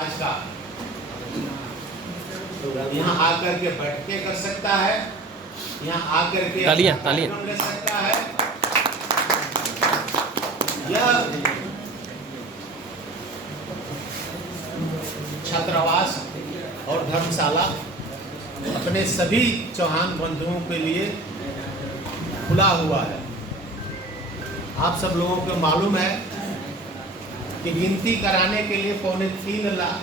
आज का यहाँ आकर के बैठके कर सकता है, यहाँ आकर के कार्यक्रम ले सकता है। यह छात्रावास और धर्मशाला अपने सभी चौहान बंधुओं के लिए खुला हुआ है। आप सब लोगों को मालूम है कि गिनती कराने के लिए 3.25 लाख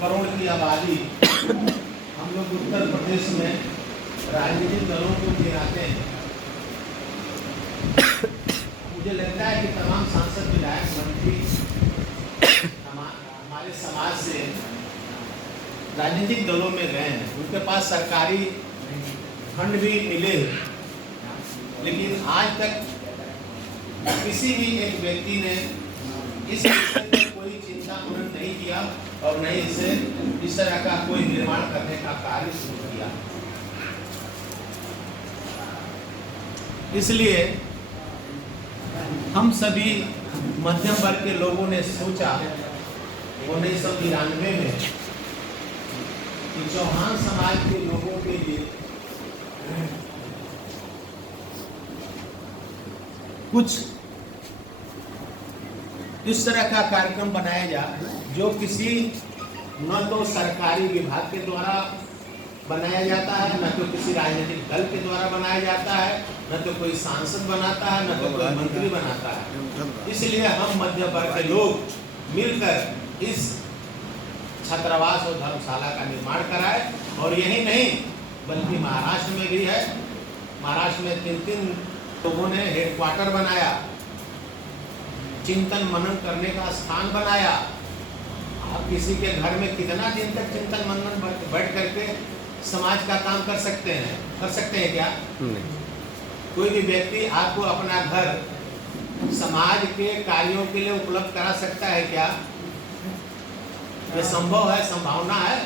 करोड़ की आबादी हम लोग उत्तर प्रदेश में राजनीतिक दलों को गिनाते हैं। मुझे लगता है कि तमाम सांसद, विधायक, मंत्री हमारे समाज से राजनीतिक दलों में गए हैं, उनके पास सरकारी फंड भी मिले, लेकिन आज तक किसी भी एक व्यक्ति ने इस विषय पर कोई चिंता मनन नहीं किया और नहीं इसे इस तरह का कोई निर्माण करने का कार्य शुरू किया। इसलिए हम सभी मध्यम वर्ग के लोगों ने सोचा 1993 में कि चौहान समाज के लोगों के लिए कुछ इस तरह का कार्यक्रम बनाया जाए जो किसी न तो सरकारी विभाग के द्वारा बनाया जाता है, न तो किसी राजनीतिक दल के द्वारा बनाया जाता है, न तो कोई सांसद बनाता है, न तो कोई मंत्री बनाता है। इसलिए हम मध्य वर्ग के लोग मिलकर इस छात्रावास और धर्मशाला का निर्माण कराए। और यही नहीं बल्कि महाराष्ट्र में भी है। महाराष्ट्र में 3 लोगों ने हेडक्वार्टर बनाया, चिंतन मनन करने का स्थान बनाया। आप किसी के घर में कितना दिन तक चिंतन मनन बैठ करके समाज का काम कर सकते हैं क्या? कोई भी व्यक्ति आपको अपना घर समाज के कार्यों के लिए उपलब्ध करा सकता है क्या? यह संभव है? संभावना है?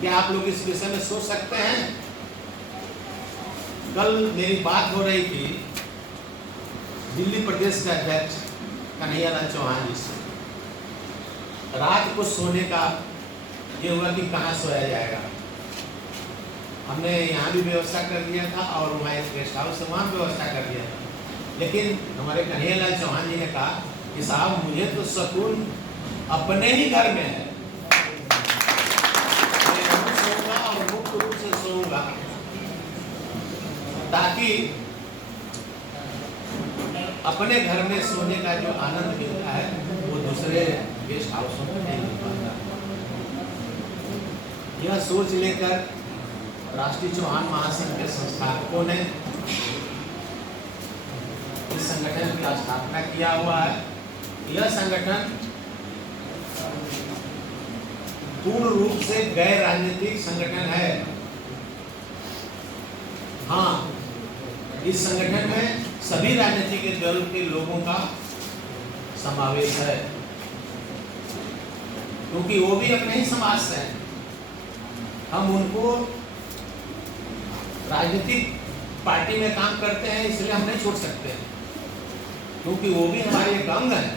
क्या आप लोग इस विषय में सोच सकते हैं? कल मेरी बात हो रही थी दिल्ली प्रदेश के अध्यक्ष कन्हैयालाल चौहान जी से। रात को सोने का ये हुआ कि कहाँ सोया जाएगा। हमने यहाँ भी व्यवस्था कर दिया था और वहाँ एक गेस्ट हाउस वहाँ व्यवस्था कर दिया था, लेकिन हमारे कन्हैयालाल चौहान जी ने कहा कि साहब मुझे तो सुकून अपने ही घर में है, मैं सोऊंगा और मुक्त रूप से सोऊंगा, ताकि अपने घर में सोने का जो आनंद मिलता है वो दूसरे गेस्ट हाउसों में नहीं मिल पाता। यह सोच लेकर राष्ट्रीय चौहान महासंघ के संस्थापकों ने इस संगठन की स्थापना किया हुआ है। यह संगठन पूर्ण रूप से गैर राजनीतिक संगठन है। हाँ, इस संगठन में सभी राजनीतिक दल के लोगों का समावेश है, क्योंकि वो भी अपने ही समाज से हैं। हम उनको राजनीतिक पार्टी में काम करते हैं इसलिए हम नहीं छोड़ सकते, क्योंकि वो भी हमारे एक अंग है।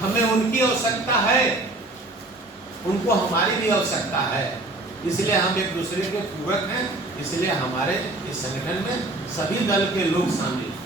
हमें उनकी आवश्यकता है, उनको हमारी भी आवश्यकता है, इसलिए हम एक दूसरे के पूरक हैं। इसलिए हमारे इस संगठन में सभी दल के लोग शामिल हैं।